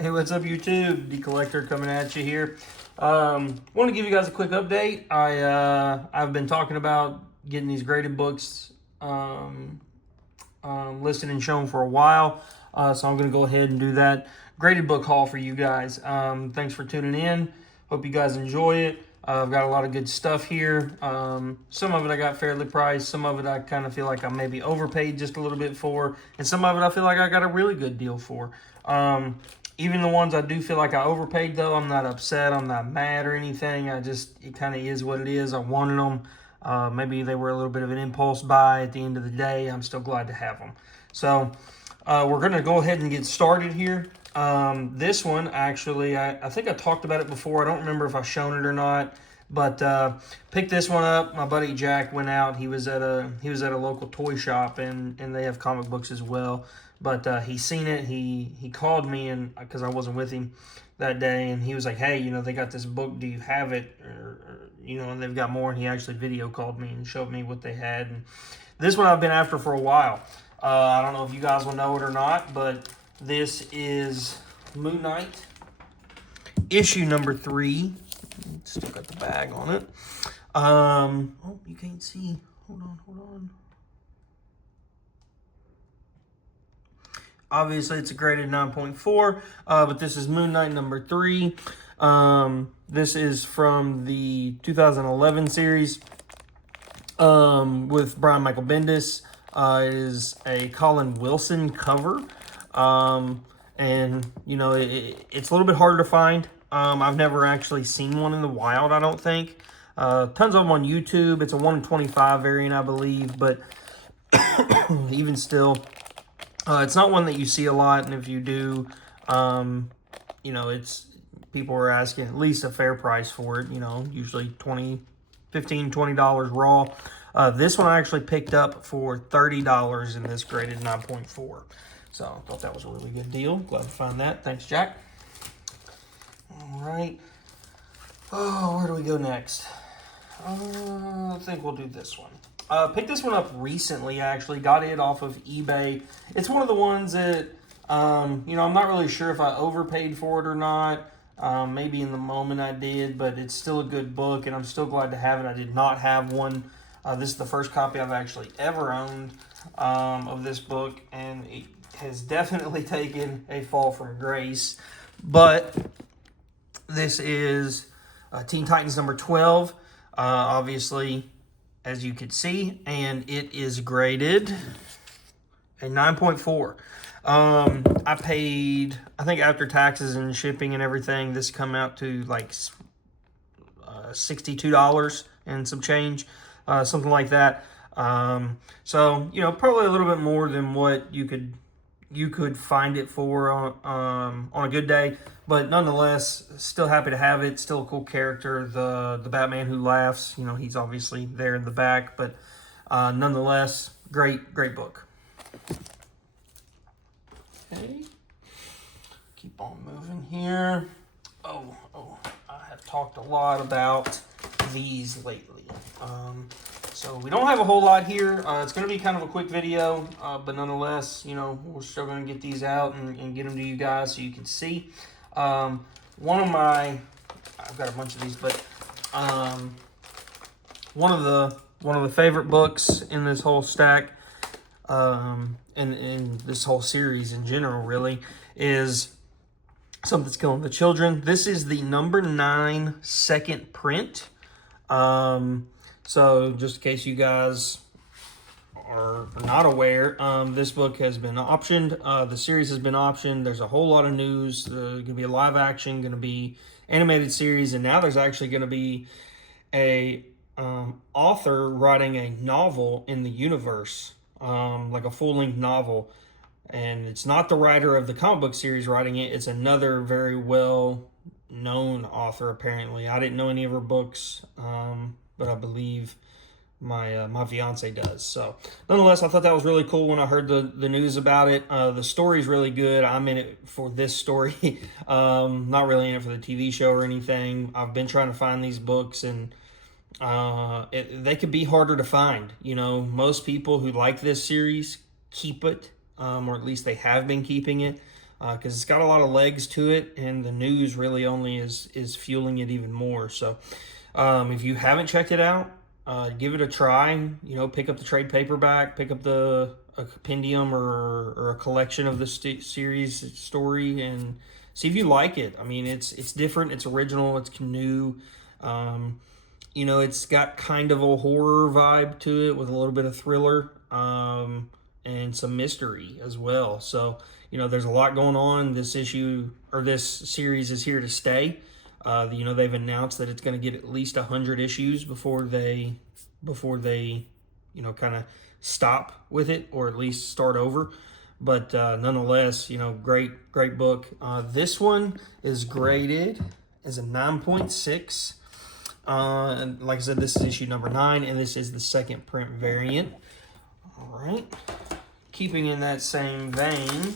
Hey, what's up, YouTube? D Collector coming at you here. Want to give you guys a quick update. I've been talking about getting these graded books listed and shown for a while, so I'm going to go ahead and do that graded book haul for you guys. Thanks for tuning in. Hope you guys enjoy it. I've got a lot of good stuff here. Some of it I got fairly priced. Some of it I kind of feel like I maybe overpaid just a little bit for, and some of it I feel like I got a really good deal for. Even the ones I do feel like I overpaid, though, I'm not upset. I'm not mad or anything. It kind of is what it is. I wanted them. Maybe they were a little bit of an impulse buy at the end of the day. I'm still glad to have them. So we're going to go ahead and get started here. This one, actually, I think I talked about it before. I don't remember if I've shown it or not. But picked this one up. My buddy Jack went out. He was at a local toy shop, and they have comic books as well. But he seen it. He called me, and because I wasn't with him that day, and he was like, "Hey, they got this book. Do you have it?" And they've got more. And he actually video called me and showed me what they had. And this one I've been after for a while. I don't know if you guys will know it or not, but this is Moon Knight, issue number 3. Still got the bag on it. Oh, you can't see. Hold on. Obviously, it's a graded 9.4, but this is Moon Knight number 3. This is from the 2011 series with Brian Michael Bendis. It is a Colin Wilson cover, and it's a little bit harder to find. I've never actually seen one in the wild, I don't think. Tons of them on YouTube. It's a 1 in 25 variant, I believe, but even still, it's not one that you see a lot, and if you do, it's people are asking at least a fair price for it, usually $15, $20 raw. This one I actually picked up for $30 in this graded 9.4. So I thought that was a really good deal. Glad to find that. Thanks, Jack. All right. Oh, where do we go next? I think we'll do this one. Picked this one up recently, actually. Got it off of eBay. It's one of the ones that, I'm not really sure if I overpaid for it or not. Maybe in the moment I did, but it's still a good book, and I'm still glad to have it. I did not have one. This is the first copy I've actually ever owned of this book, and it has definitely taken a fall from grace. But this is Teen Titans number 12, obviously, as you could see, and it is graded a 9.4. I paid, I think after taxes and shipping and everything, this come out to like $62 and some change, something like that. So, probably a little bit more than what you could find it for on a good day, but nonetheless, still happy to have it. Still a cool character, the Batman who laughs. He's obviously there in the back, but nonetheless, great book. Okay, keep on moving here. Oh, I have talked a lot about these lately. So we don't have a whole lot here. It's going to be kind of a quick video, but nonetheless, we're still going to get these out and get them to you guys so you can see. I've got a bunch of these, but one of the favorite books in this whole stack, in this whole series in general, really, is Something's Killing the Children. This is the number 9 second print. So just in case you guys are not aware, this book has been optioned. The series has been optioned. There's a whole lot of news. Going to be a live action, going to be animated series, and now there's actually going to be a author writing a novel in the universe, like a full-length novel. And it's not the writer of the comic book series writing it. It's another very well-known author, apparently. I didn't know any of her books, but I believe my fiance does. So nonetheless, I thought that was really cool when I heard the news about it. The story's really good. I'm in it for this story. Not really in it for the TV show or anything. I've been trying to find these books, and they could be harder to find. Most people who like this series keep it, or at least they have been keeping it. because it's got a lot of legs to it, and the news really only is fueling it even more. So if you haven't checked it out, give it a try. You know, pick up the trade paperback, pick up a compendium or a collection of the series story, and see if you like it. I mean, it's different, it's original, it's new. You know, it's got kind of a horror vibe to it with a little bit of thriller, and some mystery as well. So, you know, there's a lot going on. This issue or this series is here to stay. You know, they've announced that it's going to get at least 100 issues before they, you know, kind of stop with it or at least start over. But nonetheless, you know, great book. This one is graded as a 9.6. And like I said, this is issue number 9, and this is the second print variant. All right. Keeping in that same vein,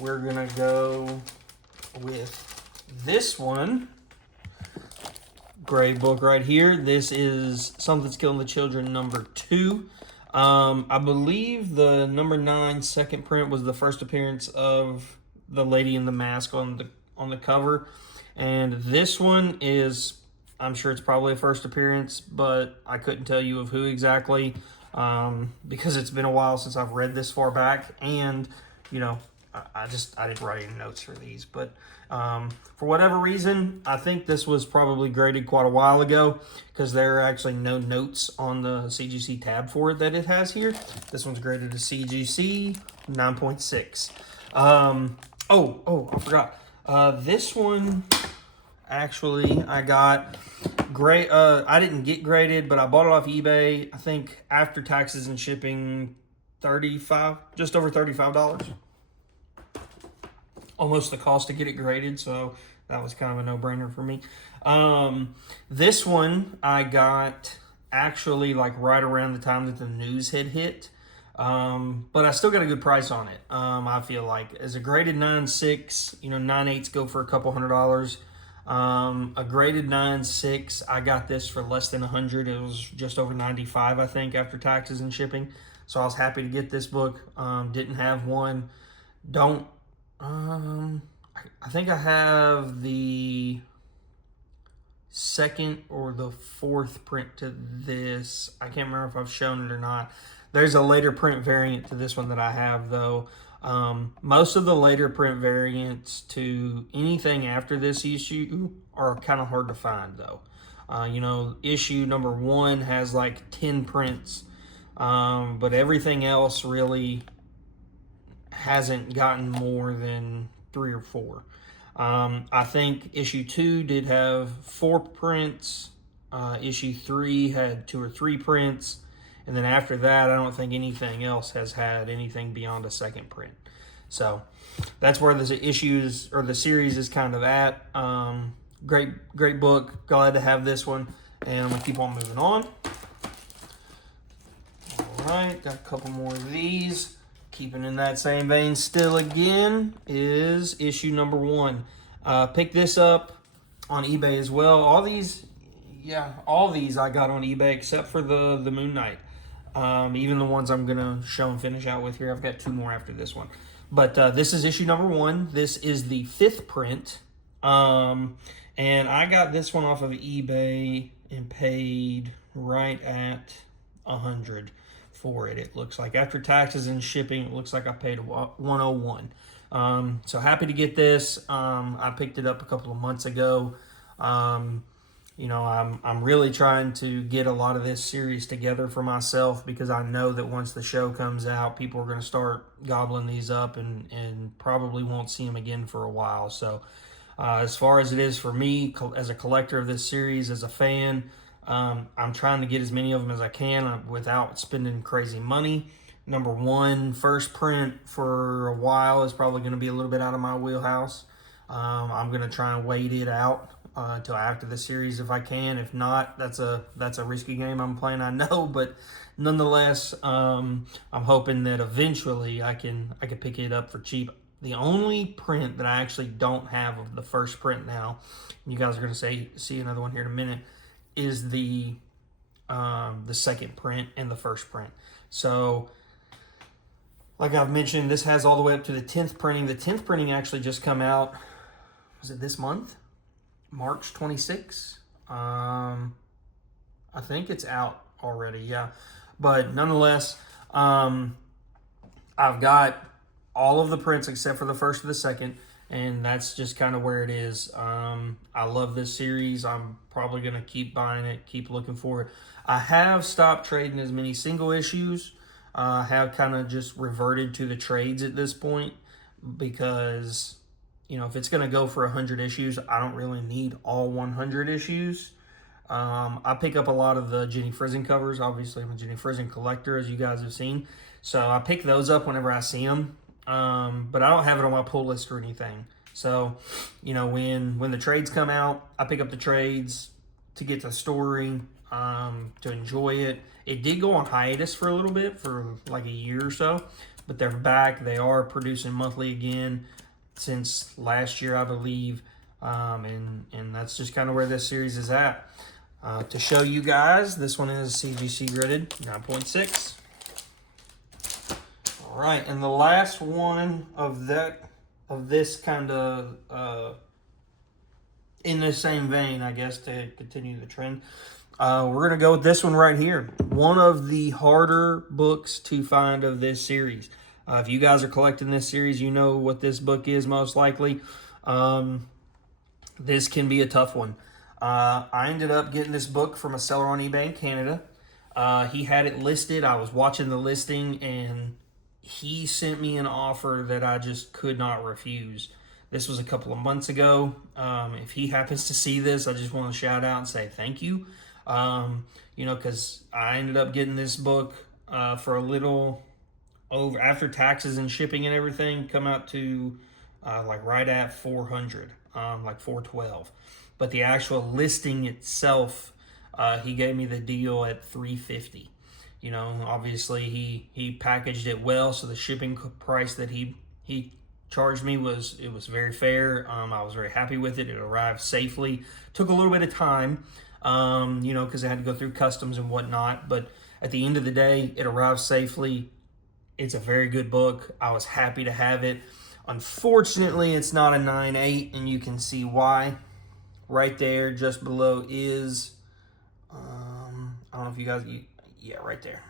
we're going to go with this one. Great book right here. This is Something's Killing the Children number 2. I believe the number 9 second print was the first appearance of the lady in the mask on the cover. And this one is, I'm sure it's probably a first appearance, but I couldn't tell you of who exactly, because it's been a while since I've read this far back, and you know, I didn't write any notes for these, but for whatever reason, I think this was probably graded quite a while ago, because there are actually no notes on the CGC tab for it that it has here. This one's graded a CGC 9.6. I forgot. This one, actually, I got great. I didn't get graded, but I bought it off eBay. I think after taxes and shipping, just over $35. Almost the cost to get it graded, so that was kind of a no-brainer for me. This one I got actually like right around the time that the news had hit, but I still got a good price on it. I feel like as a graded 9.6, you know, 9.8s go for a couple $100. A graded 9.6, I got this for less than 100. It was just over 95, I think, after taxes and shipping. So I was happy to get this book. Didn't have one. I think I have the second or the fourth print to this. I can't remember if I've shown it or not. There's a later print variant to this one that I have, though. Most of the later print variants to anything after this issue are kind of hard to find, though. You know, issue number 1 has like 10 prints, but everything else really hasn't gotten more than 3 or 4. I think issue 2 did have 4 prints. Issue 3 had 2 or 3 prints. And then after that, I don't think anything else has had anything beyond a second print. So that's where the issues or the series is kind of at. Great book. Glad to have this one. And I'm going to keep on moving on. All right, got a couple more of these. Keeping in that same vein still again is issue number 1. Picked this up on eBay as well. All these I got on eBay except for the Moon Knight. Even the ones I'm going to show and finish out with here. I've got 2 more after this one. But this is issue number 1. This is the 5th print. And I got this one off of eBay and paid right at 100 for it. It looks like after taxes and shipping, it looks like I paid 101. So happy to get this. I picked it up a couple of months ago. You know, I'm really trying to get a lot of this series together for myself, because I know that once the show comes out, people are going to start gobbling these up and probably won't see them again for a while. So as far as it is for me as a collector of this series, as a fan, I'm trying to get as many of them as I can without spending crazy money. Number 1, first print for a while is probably going to be a little bit out of my wheelhouse. I'm going to try and wait it out until after the series if I can. If not, that's a risky game I'm playing, I know, but nonetheless, I'm hoping that eventually I can pick it up for cheap. The only print that I actually don't have of the first print now, you guys are going to see another one here in a minute, is the second print and the first print. So Like I've mentioned, this has all the way up to the 10th printing. The 10th printing actually just come out, was it this month? March 26th? I think it's out already, yeah. But nonetheless, I've got all of the prints except for the first and the second, and that's just kind of where it is. I love this series. I'm probably going to keep buying it, keep looking for it. I have stopped trading as many single issues. I have kind of just reverted to the trades at this point because, you know, if it's going to go for 100 issues, I don't really need all 100 issues. I pick up a lot of the Jenny Frizen covers. Obviously, I'm a Jenny Frizen collector, as you guys have seen. So I pick those up whenever I see them. But I don't have it on my pull list or anything. So, you know, when the trades come out, I pick up the trades to get the story, to enjoy it. It did go on hiatus for a little bit, for like a year or so, but they're back. They are producing monthly again since last year, I believe. And that's just kind of where this series is at. To show you guys, this one is CGC gridded 9.6. All right, and the last one of this kind of in the same vein, I guess, to continue the trend, we're gonna go with this one right here. One of the harder books to find of this series. If you guys are collecting this series, you know what this book is most likely. This can be a tough one. I ended up getting this book from a seller on eBay in Canada. He had it listed. I was watching the listing, and he sent me an offer that I just could not refuse. This was a couple of months ago. If he happens to see this, I just want to shout out and say thank you. You know, because I ended up getting this book for a little over, after taxes and shipping and everything, come out to like right at 400, like 412. But the actual listing itself, he gave me the deal at 350. You know, obviously he packaged it well, so the shipping price that he charged me was very fair. I was very happy with it. It arrived safely. Took a little bit of time, you know, because I had to go through customs and whatnot. But at the end of the day, it arrived safely. It's a very good book. I was happy to have it. Unfortunately, it's not a 9.8, and you can see why. Right there, just below is, I don't know if you guys, yeah, right there.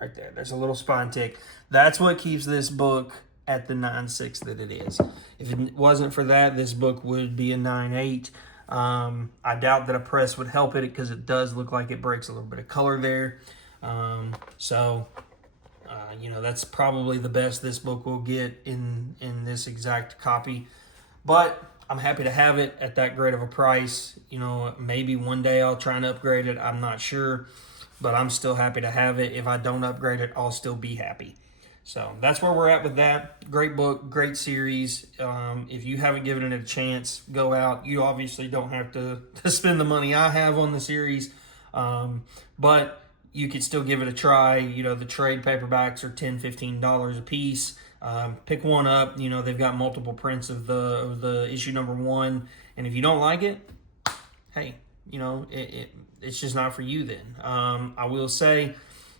Right there. There's a little spine tick. That's what keeps this book at the 9.6 that it is. If it wasn't for that, this book would be a 9.8. I doubt that a press would help it because it does look like it breaks a little bit of color there. You know, that's probably the best this book will get in this exact copy. But I'm happy to have it at that great of a price. You know, maybe one day I'll try and upgrade it. I'm not sure, but I'm still happy to have it. If I don't upgrade it, I'll still be happy. So that's where we're at with that. Great book, great series. If you haven't given it a chance, go out. You obviously don't have to spend the money I have on the series, but you could still give it a try. You know, the trade paperbacks are $10, $15 a piece. Pick one up. You know, they've got multiple prints of the issue number 1, and if you don't like it, hey, you know, it's just not for you then. I will say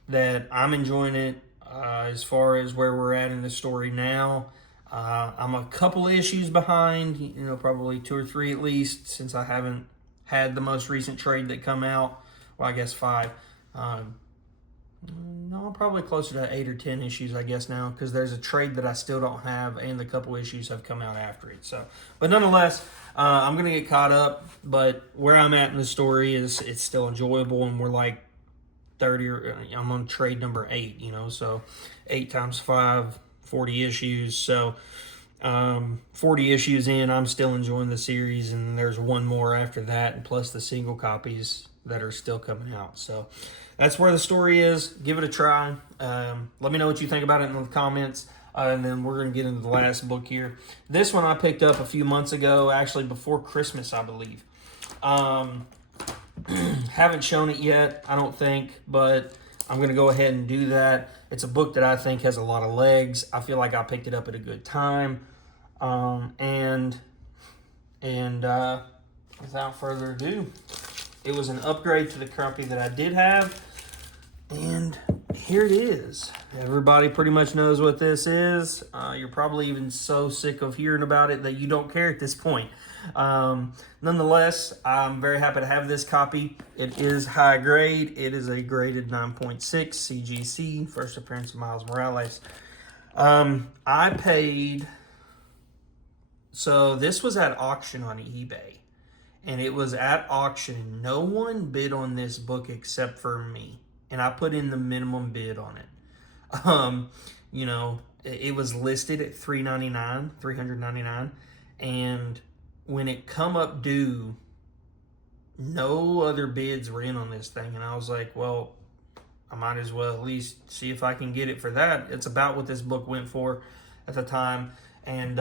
that I'm enjoying it. As far as where we're at in the story now, I'm a couple issues behind, you know, probably 2 or 3 at least, since I haven't had the most recent trade that come out. Well, I guess 5. No, probably closer to 8 or 10 issues, I guess, now, because there's a trade that I still don't have, and the couple issues have come out after it. So, but nonetheless, I'm gonna get caught up. But where I'm at in the story is it's still enjoyable, and we're like 30, or I'm on trade number 8. You know, so 8 times 5, 40 issues. So 40 issues in, I'm still enjoying the series, and there's one more after that, and plus the single copies that are still coming out. So that's where the story is. Give it a try. Let me know what you think about it in the comments. And then we're going to get into the last book here. This one I picked up a few months ago, actually before Christmas, I believe. Haven't shown it yet, I don't think, but I'm going to go ahead and do that. It's a book that I think has a lot of legs. I feel like I picked it up at a good time. And without further ado, it was an upgrade to the copy that I did have, and here it is. Everybody pretty much knows what this is. You're probably even so sick of hearing about it that you don't care at this point. Nonetheless, I'm very happy to have this copy. It is high grade. It is a graded 9.6 CGC, first appearance of Miles Morales. I paid, so this was at auction on eBay. And it was at auction. No one bid on this book except for me. And I put in the minimum bid on it. You know, it was listed at $399. And when it come up due, no other bids were in on this thing. And I was like, well, I might as well at least see if I can get it for that. It's about what this book went for at the time. And,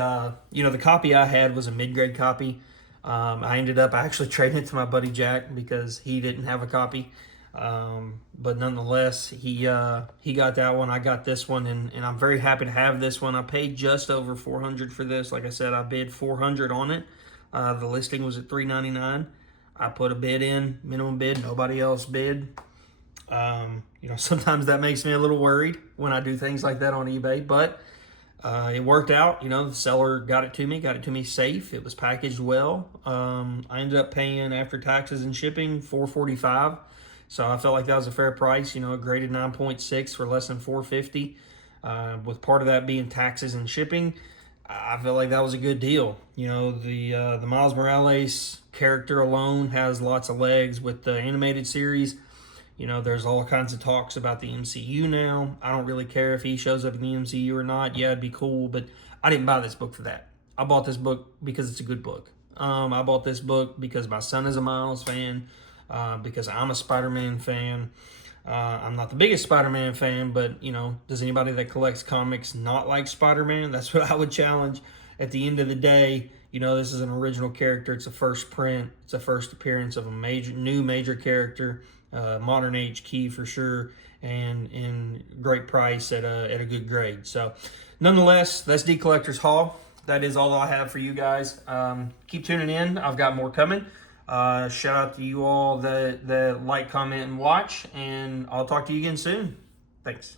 you know, the copy I had was a mid-grade copy. I ended up actually trading it to my buddy Jack because he didn't have a copy. But nonetheless, he got that one. I got this one, and I'm very happy to have this one. I paid just over $400 for this. Like I said, I bid $400 on it. The listing was at $399. I put a bid in, minimum bid. Nobody else bid. You know, sometimes that makes me a little worried when I do things like that on eBay, but it worked out. You know, the seller got it to me safe. It was packaged well. I ended up paying, after taxes and shipping, $445. So I felt like that was a fair price. You know, it graded 9.6 for less than $450. With part of that being taxes and shipping, I feel like that was a good deal. You know, the Miles Morales character alone has lots of legs with the animated series. You know, there's all kinds of talks about the MCU now. I don't really care if he shows up in the MCU or not. Yeah, it'd be cool, but I didn't buy this book for that. I bought this book because it's a good book. I bought this book because my son is a Miles fan, because I'm a Spider-Man fan. I'm not the biggest Spider-Man fan, but, you know, does anybody that collects comics not like Spider-Man? That's what I would challenge. At the end of the day, you know, this is an original character. It's a first print. It's a first appearance of a new major character. Modern age key for sure, and in great price at a good grade. So nonetheless, that's D Collector's Haul. That is all I have for you guys. Keep tuning in. I've got more coming. Shout out to you all that like, comment, and watch, and I'll talk to you again soon. Thanks.